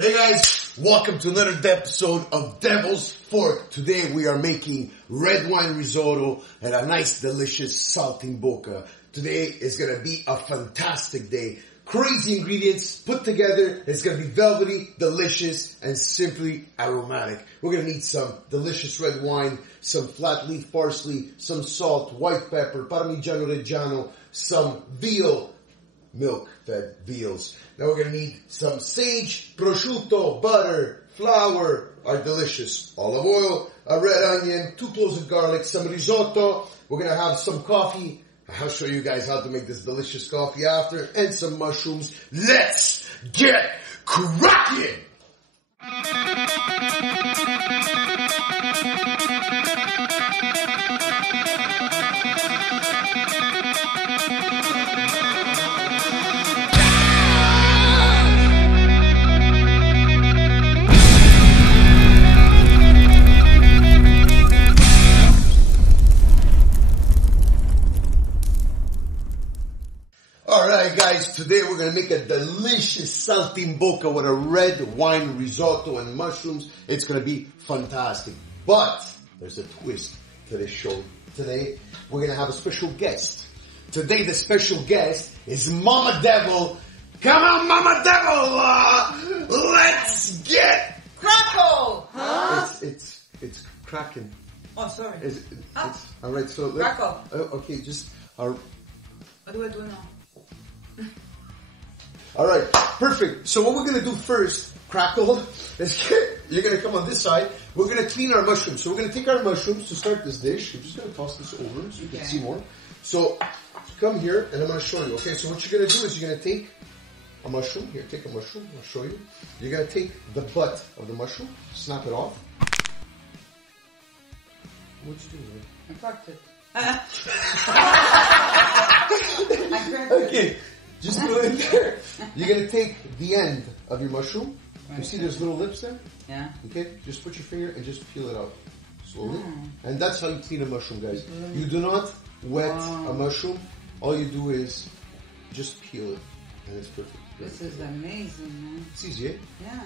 Hey guys, welcome to another episode of Devil's Fork. Today we are making red wine risotto and a nice delicious Saltimbocca. Today is going to be a fantastic day. Crazy ingredients put together. It's going to be velvety, delicious, and simply aromatic. We're going to need some delicious red wine, some flat leaf parsley, some salt, white pepper, parmigiano reggiano, some veal, milk-fed veals. Now we're going to need some sage, prosciutto, butter, flour, our delicious olive oil, a red onion, 2 cloves of garlic, some risotto. We're going to have some coffee. I'll show you guys how to make this delicious coffee after, and some mushrooms. Let's get cracking! Alright guys, today we're going to make a delicious Saltimbocca with a red wine risotto and mushrooms. It's going to be fantastic. But there's a twist to this show. Today we're going to have a special guest. Today the special guest is Mama Devil. Come on Mama Devil! Let's get Crackle! Huh? It's cracking. Oh, sorry. It's alright, so let's... Crackle. Okay, just... What do I do now? Alright, perfect. So what we're going to do first, Crackle, is you're going to come on this side. We're going to clean our mushrooms. So we're going to take our mushrooms to start this dish. I'm just going to toss this over so you can see more. So come here and I'm going to show you. Okay, so what you're going to do is you're going to take a mushroom. Here, take a mushroom. I'll show you. You're going to take the butt of the mushroom, snap it off. What'd you do, man? I cracked it. I cracked it. Okay. Just go in there. You're going to take the end of your mushroom. You see there's little lips there? Yeah. Okay, just put your finger and just peel it out slowly. And that's how you clean a mushroom, guys. You do not wet a mushroom. All you do is just peel it. And it's perfect. This is amazing, man. It's easy, eh? Yeah.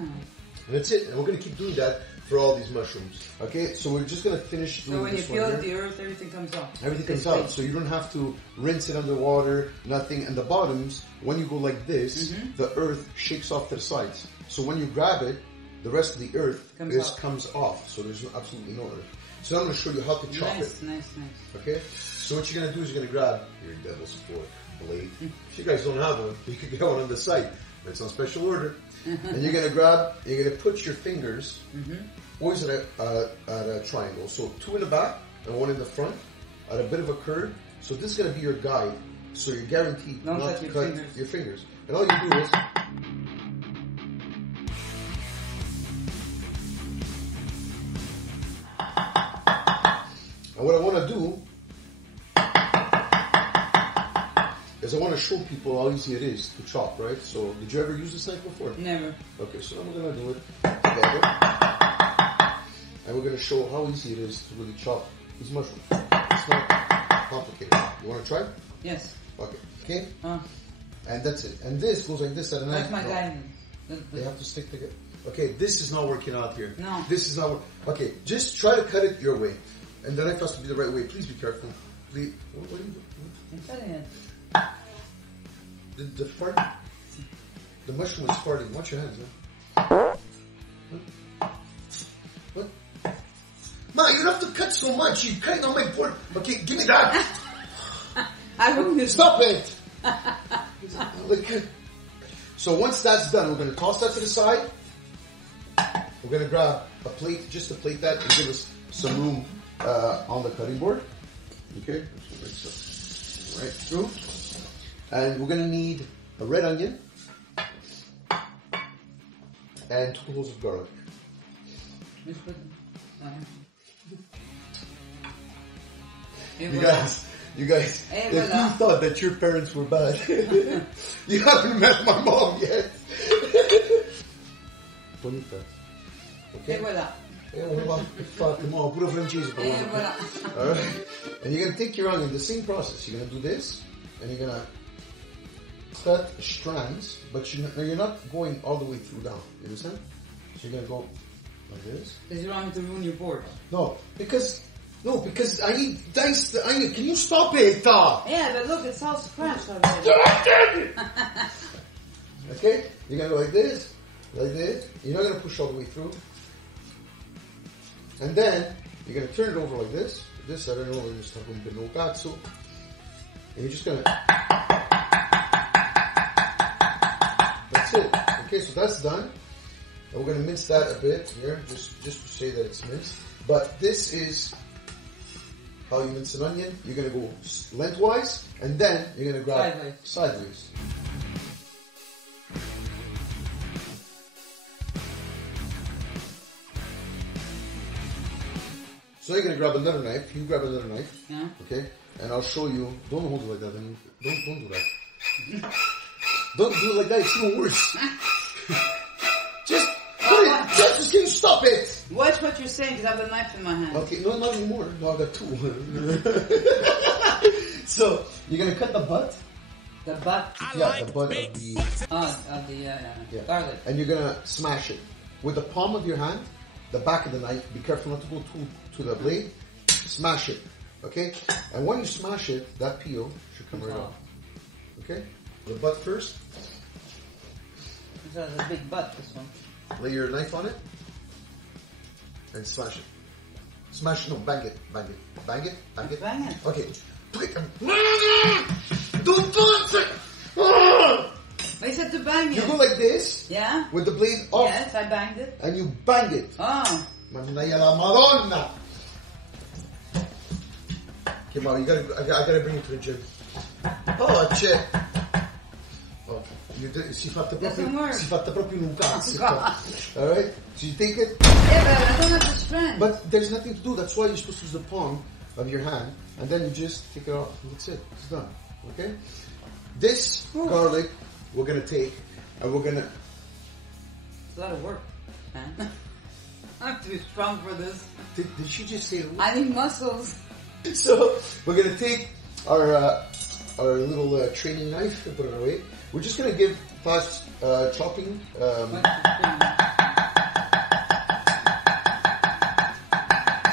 And that's it. And we're going to keep doing that for all these mushrooms. Okay, so we're just going to finish doing this one. So when you peel the earth, everything comes out. Everything comes out, so you don't have to rinse it underwater, nothing. And the bottoms, when you go like this, the earth shakes off to the sides. So when you grab it, the rest of the earth comes off. So there's absolutely no earth. So I'm going to show you how to chop it. Nice. Okay? So what you're going to do is you're going to grab your devil's fork blade. If you guys don't have one, you can get one on the site. It's on special order. And you're going to put your fingers always at a triangle. So 2 in the back and 1 in the front at a bit of a curve. So this is going to be your guide. So you're guaranteed not to cut your fingers. And all you do is... And what I want to do is I want to show people how easy it is to chop, right? So, did you ever use this knife before? Never. Okay, so I'm going to do it together. And we're going to show how easy it is to really chop these mushrooms. It's not complicated. You want to try? Yes. Okay? And that's it. And this goes like this at a knife. That's my guidance. They have to stick together. Okay, this is not working out here. No. This is not working. Okay, just try to cut it your way. And the knife has to be the right way. Please be careful. Please. What are you doing? I'm cutting it. The fart, the mushroom is farting. Watch your hands, man. What? Ma, you don't have to cut so much. You're cutting on my board. Okay, give me that. I won't Stop it. So once that's done, we're going to toss that to the side. We're going to grab a plate, just to plate that and give us some room on the cutting board. Okay, right through. And we're going to need a red onion and 2 cloves of garlic. You guys, if you thought that your parents were bad, you haven't met my mom yet. Bonita. Okay? Puro francese. Alright? And you're going to take your onion, the same process. You're going to do this, and you're going to cut strands, but you're not going all the way through down. You understand? So you're gonna go like this. Because you don't want me to ruin your board. No, because I need dice. Can you stop it? Yeah, but look, it's all scratched already. Okay, you're gonna go like this. You're not gonna push all the way through, and then you're gonna turn it over like this. This I don't know. We're just talking about no cazzo, and you're just gonna. That's it. Okay, so that's done. And we're gonna mince that a bit here, just to say that it's minced. But this is how you mince an onion. You're gonna go lengthwise, and then you're gonna grab sideways. So you're gonna grab another knife. You grab another knife. Yeah. Okay. And I'll show you. Don't hold it like that. Don't do that. Don't do it like that. It's even worse. Just put it. Just can you stop it? Watch what you're saying, because I have a knife in my hand. Okay. No, not anymore. No, I've got two. So you're gonna cut the butt. The butt. Yeah, the butt of the garlic. And you're gonna smash it with the palm of your hand, the back of the knife. Be careful not to go to the blade. Smash it. Okay? And when you smash it, that peel should come right off. Okay? The butt first. This has a big butt, this one. Lay your knife on it. And smash it. Smash it. No, bang it. Bang it. Bang it. Bang it. Bang it. Okay. Don't do it! I said to bang it. You go like this. Yeah? With the blade off. Yes, I banged it. And you bang it. Oh. Manaya la Madonna! Okay, Mom, I gotta bring you to the gym. Oh, c'è. Okay. Si fatta proprio in un cazzo. Alright? So you take it. Yeah, but I don't have the strength. But there's nothing to do. That's why you're supposed to use the palm of your hand. And then you just take it off. And that's it. It's done. Okay? This garlic we're gonna take and we're gonna. It's a lot of work, man. I have to be strong for this. Did she just say? I need muscles. So we're gonna take our little training knife and put it away. We're just gonna give fast chopping.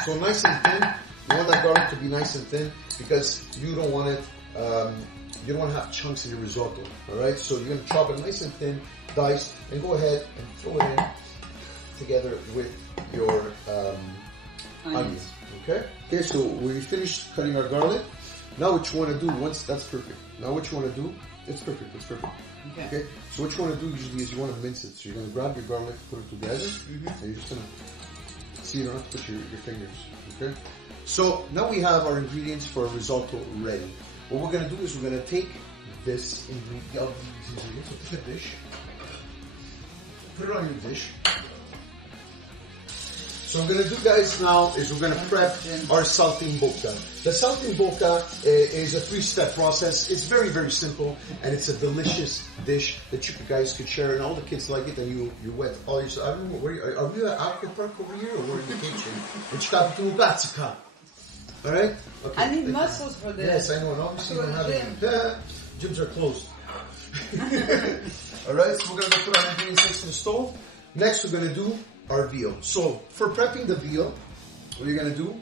So nice and thin. You want that garlic to be nice and thin because you don't want it. You don't want to have chunks in your risotto. All right. So you're gonna chop it nice and thin, diced, and go ahead and throw it in together with your onions. Okay. Okay. So we finished cutting our garlic. Now what you want to do once that's perfect. Now what you want to do? It's perfect. It's perfect. Okay. So what you want to do usually is you want to mince it. So you're gonna grab your garlic, put it together, and you're just gonna see. You don't have to put your fingers. Okay. So now we have our ingredients for a risotto ready. What we're going to do is we're going to take this ingredient, take a dish, put it on your dish. So what I'm going to do, guys, now is we're going to prep our saltimbocca. The saltimbocca is a 3-step process. It's very, very simple, and it's a delicious dish that you guys could share, and all the kids like it, and you wet all your... I don't know, are we at Aqua Park over here, or we're in the kitchen? It's Charcuterie. All right? Okay. I need muscles for this. Yes, I know. And obviously you don't have it. Gyms are closed. All right, so we're going to put our ingredients next to the stove. Next, we're going to do our veal. So, for prepping the veal, what you're going to do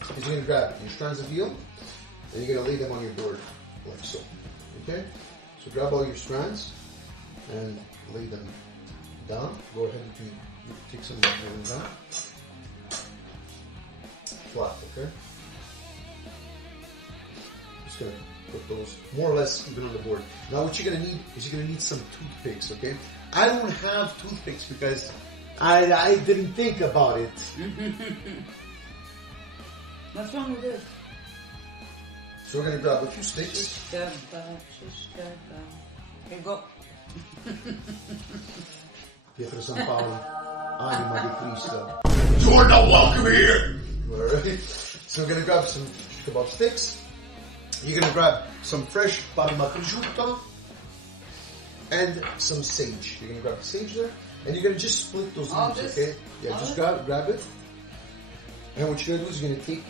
is you're going to grab your strands of veal and you're going to lay them on your board like so. Okay? So, grab all your strands and lay them down. Go ahead and take some of them down. Flat, okay? Just gonna put those more or less even on the board. Now what you're gonna need is you're gonna need some toothpicks, okay? I don't have toothpicks because I didn't think about it. What's wrong with this? So we're gonna grab a few sticks. Here you go. Pietro San Paolo, anima di Cristo. You're not welcome here! Alright, so we're gonna grab some kebab sticks. You're gonna grab some fresh parmigiano and some sage. You're gonna grab the sage there, and you're gonna just split those leaves, okay? Yeah, just grab it. And what you're gonna do is you're gonna take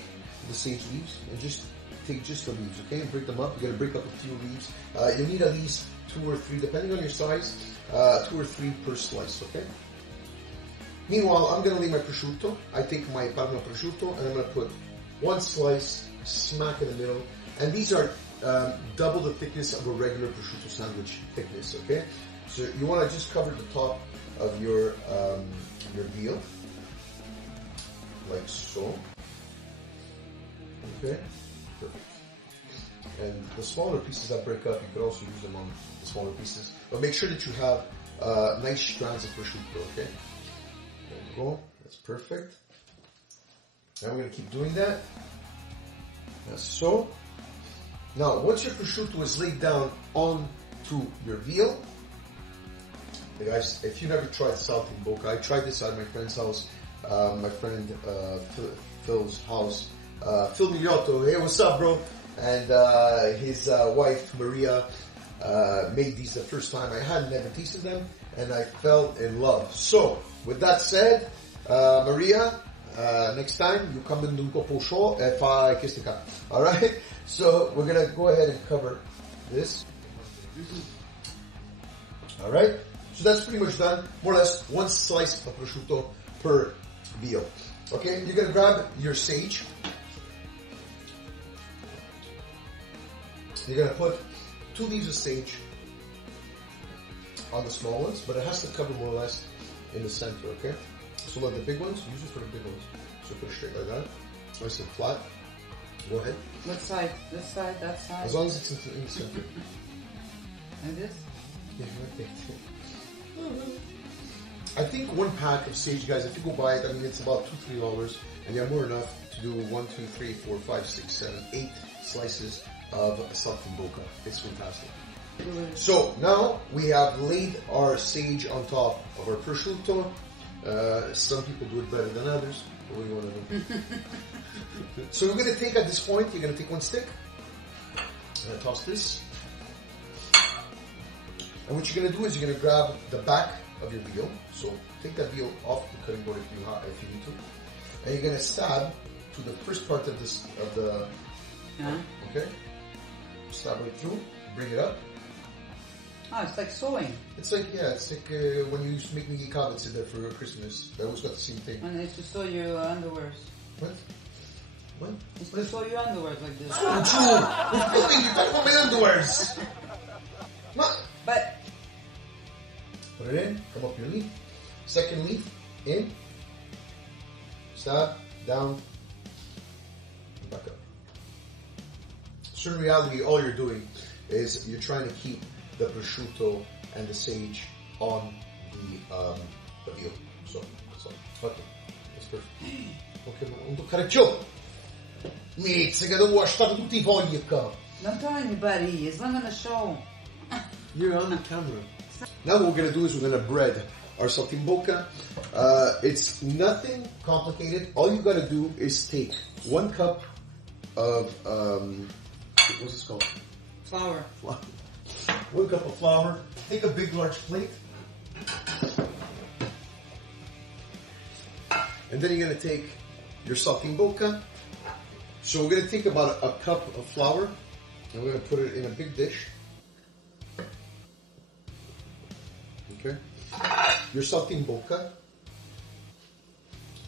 the sage leaves and just take just the leaves, okay? Break them up. You're gonna break up a few leaves. You need at least 2 or 3, depending on your size, 2 or 3 per slice, okay? Meanwhile, I'm gonna lay my prosciutto. I take my Parma prosciutto and I'm gonna put 1 slice smack in the middle. And these are double the thickness of a regular prosciutto sandwich thickness, okay? So you wanna just cover the top of your veal, like so. Okay, perfect. And the smaller pieces that break up, you could also use them on the smaller pieces. But make sure that you have nice strands of prosciutto, okay? There we go, that's perfect. Now we're going to keep doing that. As so. Now, once your prosciutto is laid down onto your veal, hey guys, if you never tried Saltimbocca, I tried this at my friend's house, my friend Phil's house. Phil Miliotto, hey, what's up, bro? And his wife Maria made these the first time. I had never tasted them, and I fell in love. So, with that said, Maria, next time you come in the copo show e fa queste cose. All right. So we're gonna go ahead and cover this. All right. So that's pretty much done. More or less 1 slice of prosciutto per veal. Okay. You're gonna grab your sage. You're going to put 2 leaves of sage on the small ones, but it has to cover more or less in the center, okay? So let the big ones, use it for the big ones. So put it straight like that, nice and flat. Go ahead. What side? This side, that side? As long as it's in the center. And this? Yeah, I think 1 pack of sage, guys, if you go buy it, I mean, it's about $2-3, and you have more enough to do 1, 2, 3, 4, 5, 6, 7, 8 slices of Saltimbocca. It's fantastic. So now we have laid our sage on top of our prosciutto. Some people do it better than others. What do you want to do? So we're going to take, at this point, you're going to take 1 stick. I'm going to toss this. And what you're going to do is you're going to grab the back of your veal. So take that veal off the cutting board if you need to. And you're going to stab to the first part of this, of the, okay? Stab right through, bring it up. Oh, it's like sewing. It's like, yeah, it's like when you used to make me kabats in there for Christmas. I always got the same thing. And it's to sew your underwears. What? What? It's to sew your underwears like this. Oh, Joe! We're filming, you're talking about my underwears! What? But... Put it in, come up your leaf. Second leaf, in. Stab, down, and back up. So in reality, all you're doing is you're trying to keep the prosciutto and the sage on the veal. So, that's all. Okay, that's perfect. Ok, ma non toccare più! Mizzica, devo washtare tutti I fogli qua. Don't tell anybody, it's not gonna show. You're on the camera. Now what we're gonna do is we're gonna bread our Saltimbocca. It's nothing complicated. All you gotta do is take 1 cup of what's this called? Flour. 1 cup of flour. Take a big large plate. And then you're gonna take your Saltimbocca. So we're gonna take about a cup of flour and we're gonna put it in a big dish. Okay. Your Saltimbocca.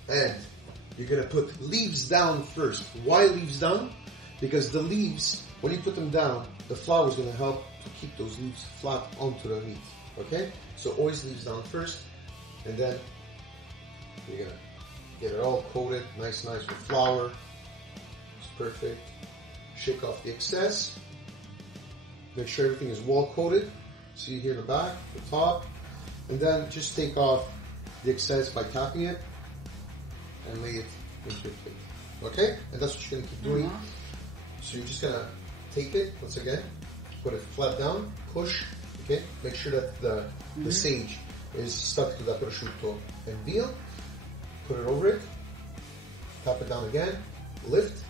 And you're gonna put leaves down first. Why leaves down? Because the leaves, when you put them down, the flour is gonna help to keep those leaves flat onto the meat. Okay? So always leaves down first, and then you're gonna get it all coated, nice with flour. It's perfect. Shake off the excess. Make sure everything is well coated. See here in the back, the top. And then just take off the excess by tapping it and lay it into your plate. Okay? And that's what you're gonna keep doing. So you're just gonna take it, once again, put it flat down, push, okay? Make sure that the sage is stuck to the prosciutto and veal. Put it over it, tap it down again, lift.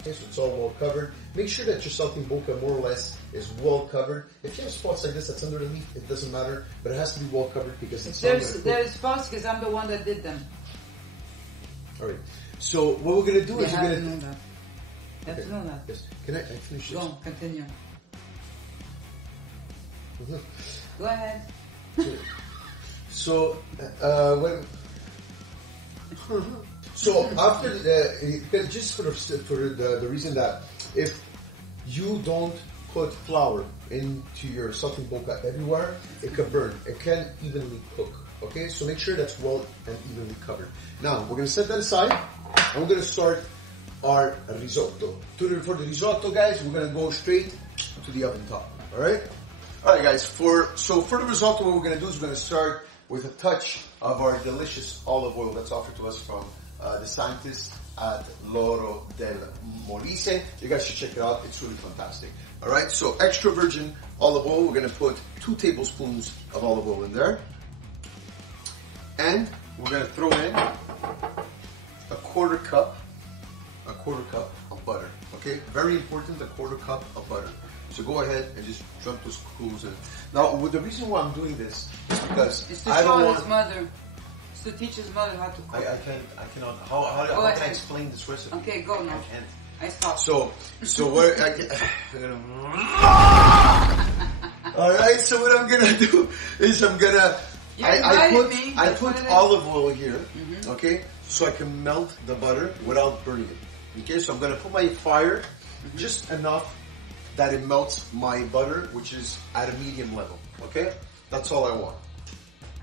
Okay, so it's all well covered. Make sure that your Saltimbocca more or less is well covered. If you have spots like this that's under the leaf, it doesn't matter, but it has to be well covered because it's there's spots because I'm the one that did them. Alright, so what we're gonna do is You have to know that. Yes. Can I finish this? Go, continue. Go ahead. So, so after just for the reason that if you don't put flour into your saltimbocca everywhere, it can burn. It can't evenly cook. Okay, so make sure that's well and evenly covered. Now we're gonna set that aside, and we're gonna start our risotto. For the risotto, guys, we're gonna go straight to the oven top. All right. All right, guys. For the risotto, what we're gonna do is we're gonna start with a touch of our delicious olive oil that's offered to us from the scientists at L'Oro del Molise. You guys should check it out. It's really fantastic. All right. So extra virgin olive oil. We're gonna put 2 tablespoons of olive oil in there, and we're gonna throw in a quarter cup of butter. Okay, very important, a quarter cup of butter. So go ahead and just drop those crumbs in. Now, the reason why I'm doing this is because it's to show his mother. It's to teach his mother how to cook. I cannot. How can I explain this recipe? Okay, go now. I can't. I stop. So what? All right. So what I'm gonna do is I'm gonna. I put olive oil here. Okay, so I can melt the butter without burning it. Okay, so I'm gonna put my fire just enough that it melts my butter, which is at a medium level. Okay, that's all I want.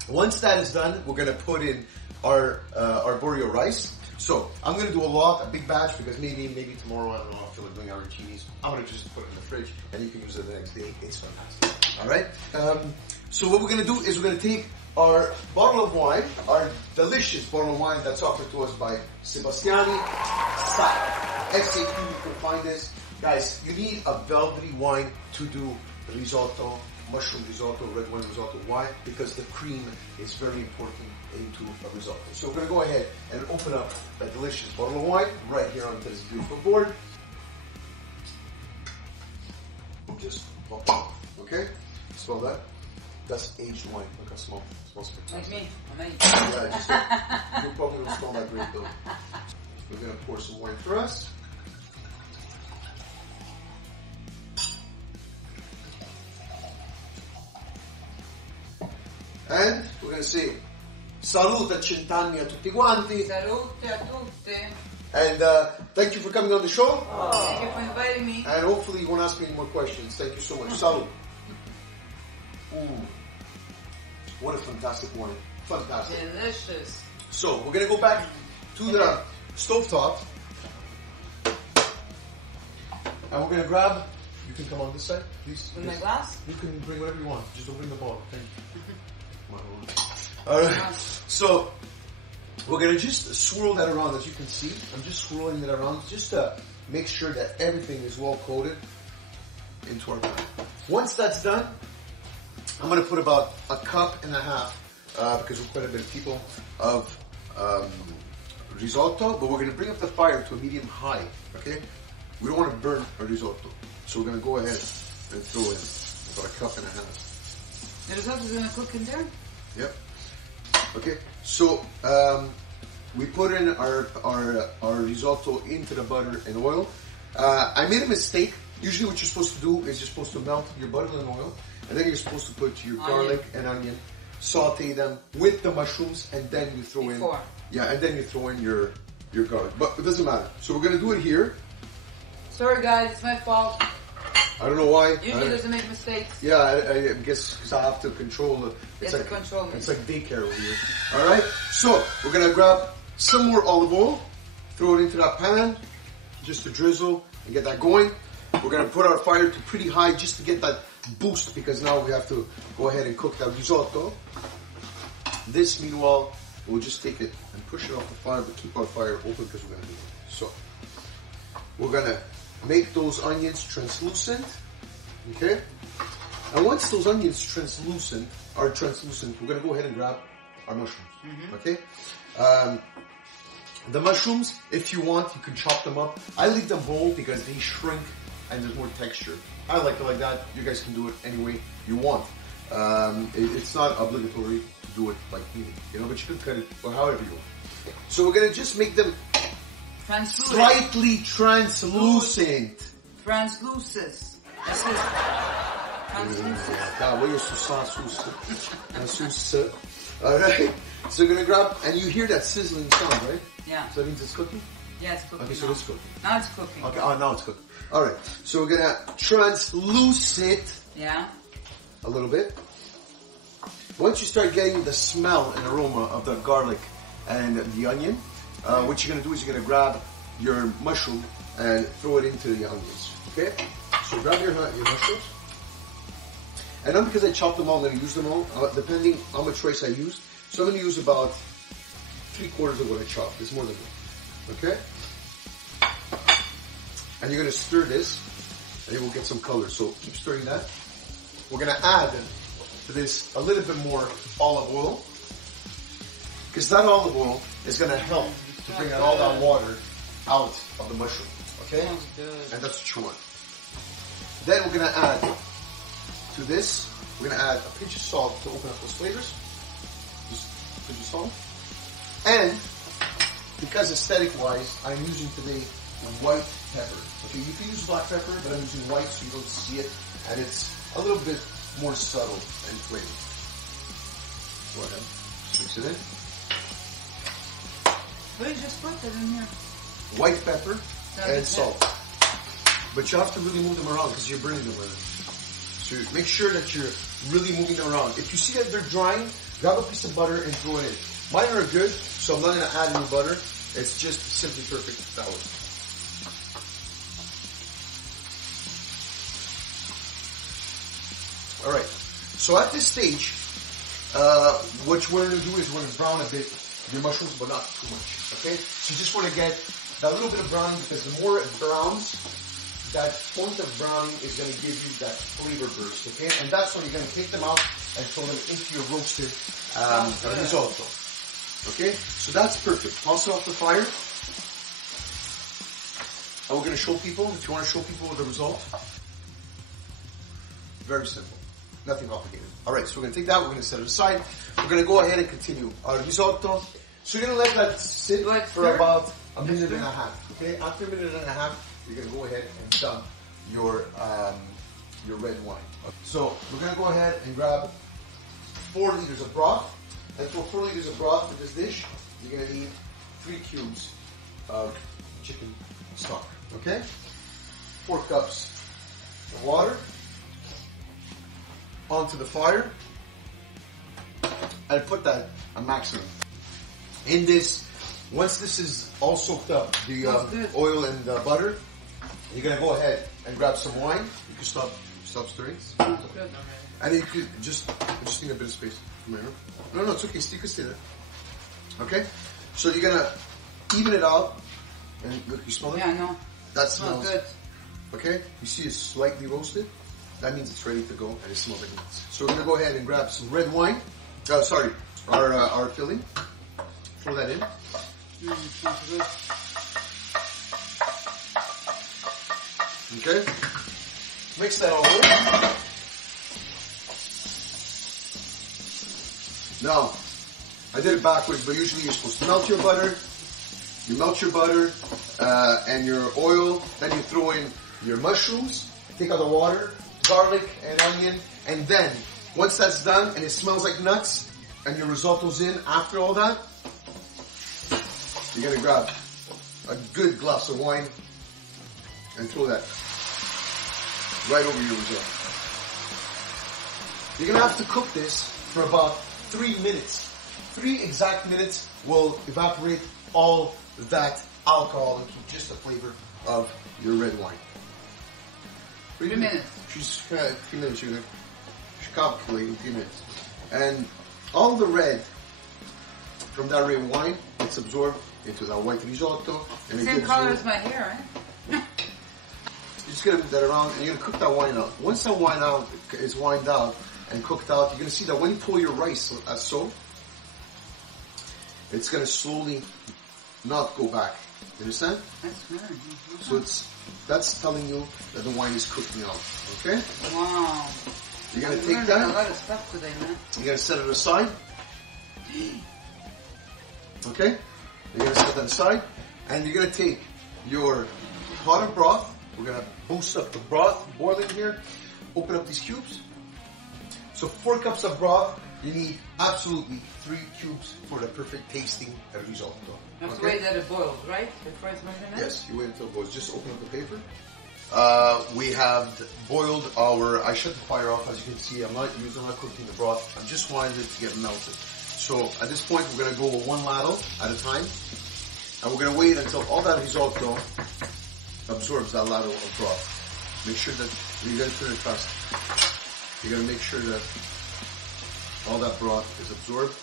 Once that is done, we're gonna put in our arborio rice. So I'm gonna do a big batch, because maybe tomorrow, I don't know, I feel like doing arancinis. I'm gonna just put it in the fridge and you can use it the next day. It's fantastic. All right. So what we're gonna do is we're gonna take our bottle of wine, our delicious bottle of wine that's offered to us by Sebastiani SAP. SAP, you can find this. Guys, you need a velvety wine to do risotto, mushroom risotto, red wine risotto. Why? Because the cream is very important into a risotto. So we're going to go ahead and open up a delicious bottle of wine right here on this beautiful board. Just pop it. Okay? Smell that? That's aged wine. Look how small. It smells fantastic. Like me. Amazing. Yeah, you probably don't smell that great though. We're going to pour some wine for us. And we're going to say salute a cent'anni a tutti quanti. Salute a tutte. And thank you for coming on the show. Thank you for inviting me. And hopefully you won't ask me any more questions. Thank you so much. Salute. What a fantastic wine. Fantastic. Delicious. So we're going to go back to the stovetop. And we're going to grab, you can come on this side, please. With my glass? You can bring whatever you want. Just don't bring the bottle. Thank you. Alright. So we're going to just swirl that around. As you can see, I'm just swirling it around just to make sure that everything is well coated into our pan. Once that's done, I'm going to put about a cup and a half, because we're quite a bit of people, of risotto, but we're going to bring up the fire to a medium high, okay? We don't want to burn our risotto. So we're going to go ahead and throw in about a cup and a half. The risotto is going to cook in there? Yep. Okay, so we put in our risotto into the butter and oil. I made a mistake. Usually what you're supposed to do is you're supposed to melt your butter and oil, and then you're supposed to put your garlic and onion, saute them with the mushrooms, and then you throw in and then you throw in your garlic. But it doesn't matter. So we're gonna do it here. Sorry guys, it's my fault. I don't know why. Usually doesn't make mistakes. Yeah, I guess because I have to control the. It's like daycare over here. All right. So we're gonna grab some more olive oil, throw it into that pan, just to drizzle and get that going. We're gonna put our fire to pretty high just to get that boost, because now we have to go ahead and cook that risotto. This, meanwhile, we'll just take it and push it off the fire, but keep our fire open because we're gonna do it. So we're gonna make those onions translucent, okay? And once those onions are translucent, we're gonna go ahead and grab our mushrooms, okay? The mushrooms, if you want, you can chop them up. I leave them whole because they shrink and there's more texture. I like it like that. You guys can do it any way you want. It's not obligatory to do it like me, you know, but you can cut it or however you want. So we're gonna just make them Translucent. Slightly translucent. Translucent. That's it. Translucent. Alright, so you're gonna grab, and you hear that sizzling sound, right? Yeah. So that means it's cooking? Yeah, it's cooking. Okay, so it's cooking. Now it's cooking. Okay, oh, now it's cooking. Alright, so we're gonna transluce it Yeah. a little bit. Once you start getting the smell and aroma of the garlic and the onion, what you're gonna do is you're gonna grab your mushroom and throw it into the onions, okay? So grab your mushrooms. And not because I chopped them all, I'm going to use them all, depending how much rice I use. So I'm going to use about 3/4 of what I chopped. It's more than that. Okay? And you're going to stir this, and it will get some color. So keep stirring that. We're going to add to this a little bit more olive oil, because that olive oil is going to help to bring out all that water out of the mushroom. Okay? Sounds good. And that's what you want. Then we're going to add to this, we're going to add a pinch of salt to open up those flavors. Just a pinch of salt. And because aesthetic-wise, I'm using today white pepper. Okay, you can use black pepper, but I'm using white so you don't see it, and it's a little bit more subtle and flavor. Go ahead, mix it in. But you just put it in here. White pepper and salt. But you have to really move them around because you're burning them with it. So make sure that you're really moving them around. If you see that they're drying, grab a piece of butter and throw it in. Mine are good, so I'm not going to add any butter. It's just simply perfect that way. Alright, so at this stage, what we're going to do is we're going to brown a bit your mushrooms, but not too much, okay? So you just want to get that little bit of browning, because the more it browns, that point of browning is going to give you that flavor burst, okay? And that's when you're going to take them out and throw them into your roasted risotto. Okay? So that's perfect. Toss it off the fire. And we're going to show people, if you want to show people the result. Very simple. Nothing complicated. Alright, so we're going to take that, we're going to set it aside. We're going to go ahead and continue our risotto. So you're going to let that sit for about a minute and a half. Okay? After a minute and a half, you're going to go ahead and dump your red wine. So we're going to go ahead and grab 4 liters of broth. And for 4 liters of broth for this dish, you're going to need 3 cubes of chicken stock. Okay? 4 cups of water onto the fire. And put that a maximum. In this, once this is all soaked up, the oil and the butter, you're going to go ahead and grab some wine. You can stop stirring. And you could just need a bit of space. No, it's okay. You can stay there. Okay? So you're going to even it out. And look, you smell it? Yeah, I know. That smells good. Okay? You see it's slightly roasted. That means it's ready to go, and it smells like nuts. So we're going to go ahead and grab some red wine. Our filling. Throw that in. Smells good. Okay? Mix that all over. Now, I did it backwards, but usually you're supposed to melt your butter. You melt your butter and your oil. Then you throw in your mushrooms. Take out the water, garlic and onion. And then, once that's done and it smells like nuts, and your risotto's in after all that, you're going to grab a good glass of wine and throw that right over your risotto. You're going to have to cook this for about 3 minutes. 3 exact minutes will evaporate all that alcohol and keep just the flavor of your red wine. 3 minutes. She's 3 minutes. She's calculating 3 minutes. And all the red from that red wine, it's absorbed into that white risotto. And Same color as my hair, right? You're just going to move that around and you're going to cook that wine out. Once that wine out is wined out and cooked out, you're going to see that when you pull your rice as so, it's going to slowly not go back. You understand? That's good. Mm-hmm. So that's telling you that the wine is cooking out. Okay? Wow. You're going to take that. A lot of stuff today, man. You're going to set it aside. Okay? You're going to set that aside. And you're gonna take your pot of broth. We're gonna boost up the broth boiling here. Open up these cubes. So 4 cups of broth, you need absolutely 3 cubes for the perfect tasting risotto. You have to wait that it boils, right? Before it's measured? Yes, you wait until it boils. Just open up the paper. We have boiled our, I shut the fire off, as you can see. I'm not cooking the broth. I just wanted it to get melted. So at this point, we're gonna go with 1 ladle at a time. And we're gonna wait until all that risotto absorbs that ladle of broth. Make sure that, you're gonna turn it fast. You're gonna make sure that all that broth is absorbed.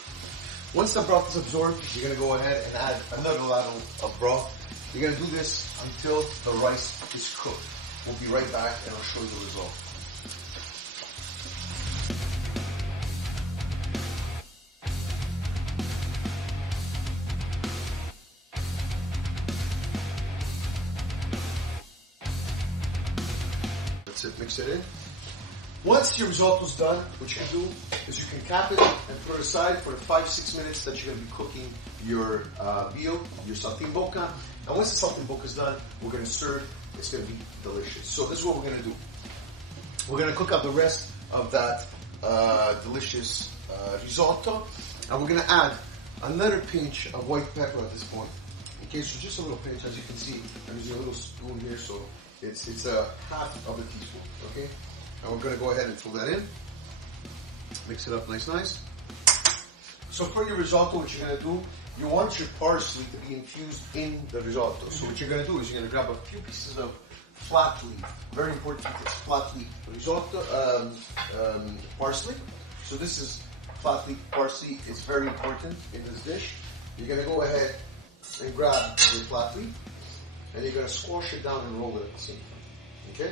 Once the broth is absorbed, you're gonna go ahead and add another ladle of broth. You're gonna do this until the rice is cooked. We'll be right back and I'll show you the result. That's it, mix it in. Once your risotto's done, what you can do is you can cap it and put it aside for the 5-6 minutes that you're going to be cooking your veal, your saltimbocca. And once the saltimbocca is done, we're going to serve. It's going to be delicious. So this is what we're going to do. We're going to cook up the rest of that delicious risotto, and we're going to add another pinch of white pepper at this point. Okay, so just a little pinch, as you can see. I'm using a little spoon here, so it's a half of a teaspoon. Okay. And we're going to go ahead and throw that in. Mix it up nice. So for your risotto, what you're going to do, you want your parsley to be infused in the risotto. So what you're going to do is you're going to grab a few pieces of flat leaf. Very important, it's flat leaf risotto, parsley. So this is flat leaf parsley. It's very important in this dish. You're going to go ahead and grab your flat leaf, and you're going to squash it down and roll it at the same time. Okay?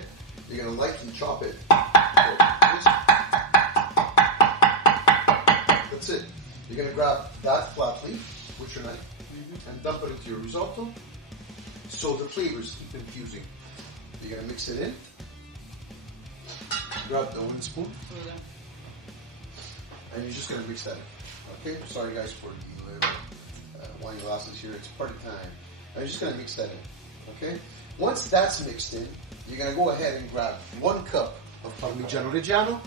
You're going to lightly chop it. That's it. You're going to grab that flat leaf with your knife and dump it into your risotto so the flavors keep infusing. You're going to mix it in. Grab the wooden spoon. And you're just going to mix that in. Okay? Sorry guys for the wine glasses here. It's party time. And you're just going to mix that in. Okay? Once that's mixed in, you're going to go ahead and grab 1 cup of Parmigiano Reggiano,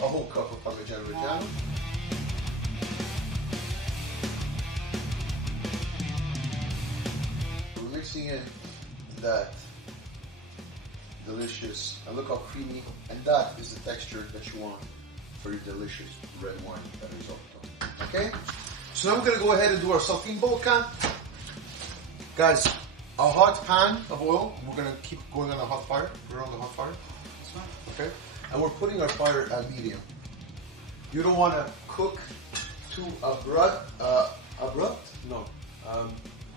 a whole cup of Parmigiano Reggiano. We're mixing in that delicious, and look how creamy, and that is the texture that you want for your delicious red wine risotto. Okay? So now we're going to go ahead and do our saltimbocca. Guys, a hot pan of oil. We're going to keep going on a hot fire. We're on the hot fire. That's fine. Okay? And we're putting our fire at medium. You don't want to cook too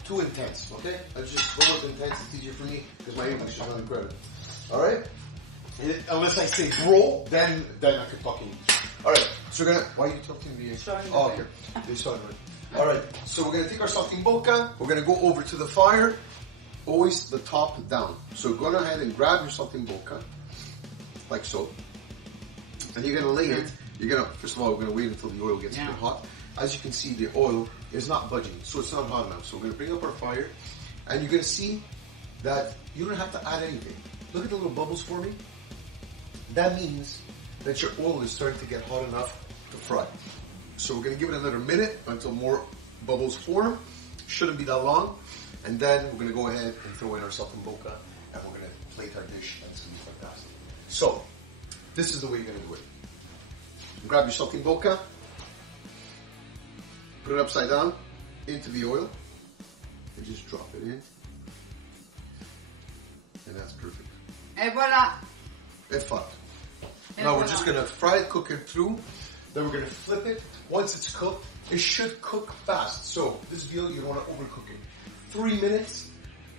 too intense, okay? I just go with intense, it's easier for me because my English is not incredible. Alright? Unless I say bro, then I can talk English. Alright, so we're going to, why are you tilting me? Oh, okay. You're sorry, right. Alright, so we're going to take our saltimbocca, we're going to go over to the fire, always the top down. So go ahead and grab your saltimbocca, like so. And you're going to lay it, first of all, we're going to wait until the oil gets a bit hot. As you can see, the oil is not budging, so it's not hot enough. So we're going to bring up our fire, and you're going to see that you don't have to add anything. Look at the little bubbles forming. That means that your oil is starting to get hot enough to fry. So we're going to give it another minute until more bubbles form. Shouldn't be that long. And then we're going to go ahead and throw in our saltimbocca, and we're going to plate our dish, and it's going to be fantastic. So, this is the way you're going to do it. Grab your saltimbocca, put it upside down into the oil, and just drop it in. And that's perfect. Et voilà! Et fatto. Now we're just going to fry it, cook it through. Then we're going to flip it. Once it's cooked, it should cook fast. So this veal, you don't want to overcook it. 3 minutes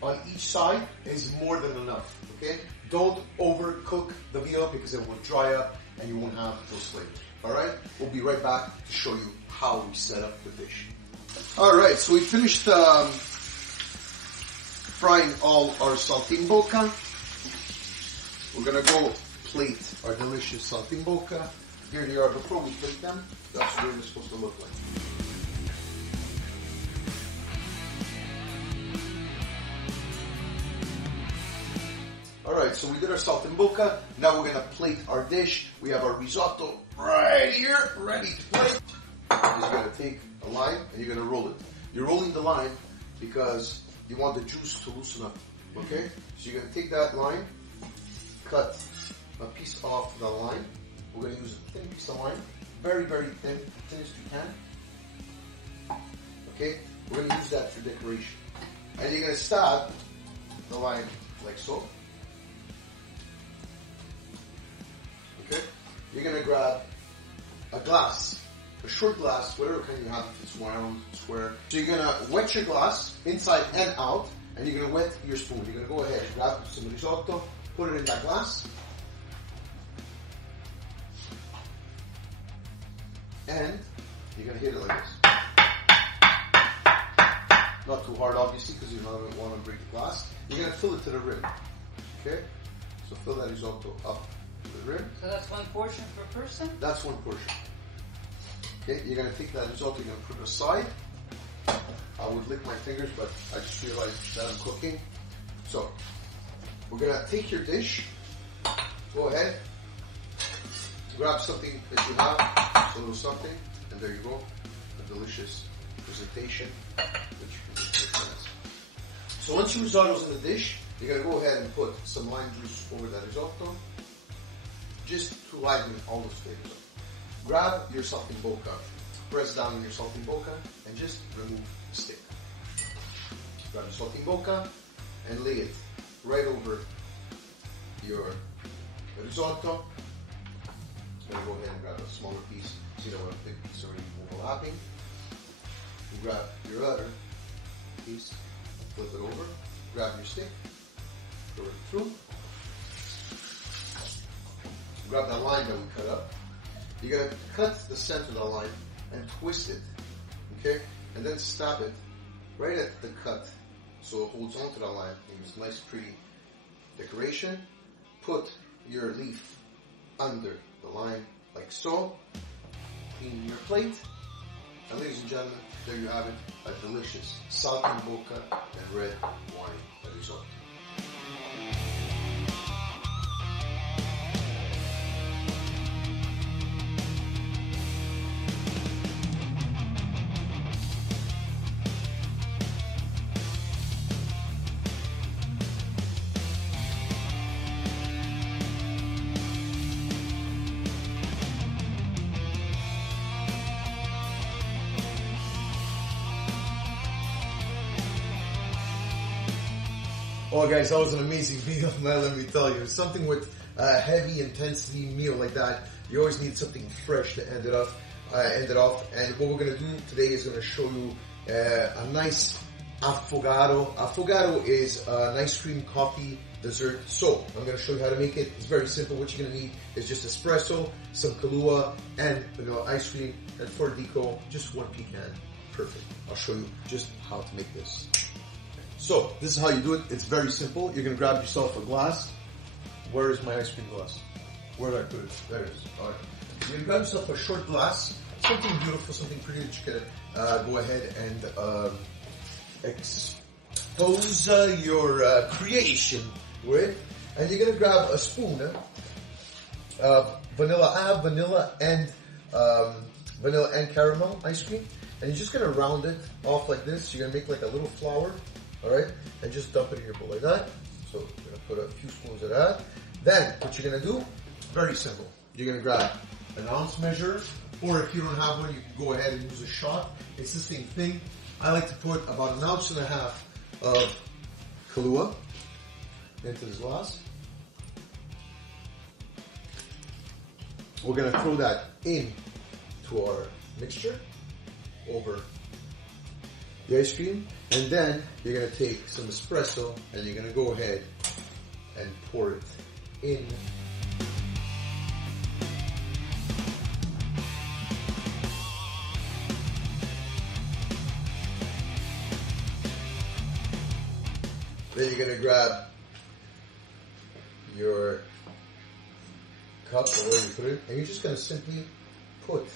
on each side is more than enough. Okay? Don't overcook the veal because it will dry up and you won't have those flavors. Alright? We'll be right back to show you how we set up the dish. Alright, so we finished frying all our saltimbocca. We're going to go plate our delicious saltimbocca. Here they are. Before we plate them, that's what they're supposed to look like. Alright, so we did our saltimbocca. Now we're going to plate our dish. We have our risotto right here, ready to plate. You're going to take a lime and you're going to roll it. You're rolling the lime because you want the juice to loosen up. Okay? So you're going to take that lime, cut a piece off the lime. We're going to use a thin piece of lime. Very, very thin. Thin as you can. Okay? We're going to use that for decoration. And you're going to stab the lime like so. Okay? You're going to grab a glass, a short glass, whatever kind you have, if it's round, square. So you're going to wet your glass inside and out, and you're going to wet your spoon. You're going to go ahead and grab some risotto, put it in that glass, and you're going to hit it like this. Not too hard, obviously, because you don't want to break the glass. You're going to fill it to the rim. Okay? So fill that risotto up to the rim. So that's one portion per person? That's one portion. Okay, you're going to take that risotto, you're going to put it aside. I would lick my fingers, but I just realized that I'm cooking. So, we're going to take your dish. Go ahead. Grab something that you have, just a little something, and there you go. A delicious presentation that you can do with friends. So once your risotto's in the dish, you're going to go ahead and put some lime juice over that risotto, just to liven all those flavors up. Grab your saltimbocca, press down on your saltimbocca, and just remove the stick. Grab your saltimbocca and lay it right over your risotto. I'm going to go ahead and grab a smaller piece so you don't want a big piece already overlapping. You grab your other piece, flip it over, grab your stick, throw it through. Grab that line that we cut up. You're going to cut the center of the line and twist it, okay? And then stab it right at the cut so it holds onto the line. It's nice, pretty decoration. Put your leaf under the line like so. Clean your plate. And ladies and gentlemen, there you have it, a delicious saltimbocca and red wine risotto. Oh guys, that was an amazing meal, man, let me tell you. Something with a heavy intensity meal like that, you always need something fresh to end it off. And what we're going to do today is going to show you a nice affogato. Affogato is an ice cream coffee dessert. So, I'm going to show you how to make it. It's very simple. What you're going to need is just espresso, some Kahlua, and vanilla ice cream. And for deco, just one pecan. Perfect. I'll show you just how to make this. So, this is how you do it. It's very simple. You're going to grab yourself a glass. Where is my ice cream glass? Where did I put it? There it is. All right. You're going to grab yourself a short glass. Something beautiful, something pretty that you can go ahead and expose your creation with. And you're going to grab a spoon of vanilla. I have vanilla and caramel ice cream. And you're just going to round it off like this. You're going to make like a little flower. Alright, and just dump it in your bowl like that. So you're going to put a few spoons of that. Then, what you're going to do, very simple. You're going to grab an ounce measure, or if you don't have one, you can go ahead and use a shot. It's the same thing. I like to put about 1.5 ounces of Kahlua into this glass. We're going to throw that into our mixture over the ice cream, and then you're going to take some espresso and you're going to go ahead and pour it in. Then you're going to grab your cup or where you put it, and you're just going to simply put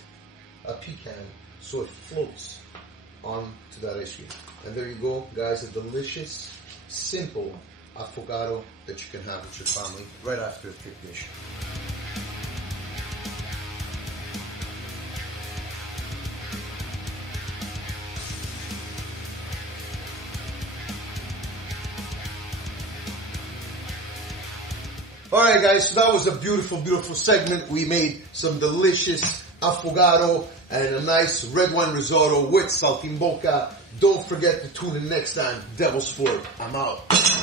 a pecan so it floats onto that ice cream. And there you go, guys, a delicious, simple affogato that you can have with your family right after a thick dish. Alright guys, so that was a beautiful, beautiful segment. We made some delicious affogato and a nice red wine risotto with Saltimbocca. Don't forget to tune in next time. Devil's Fork. I'm out.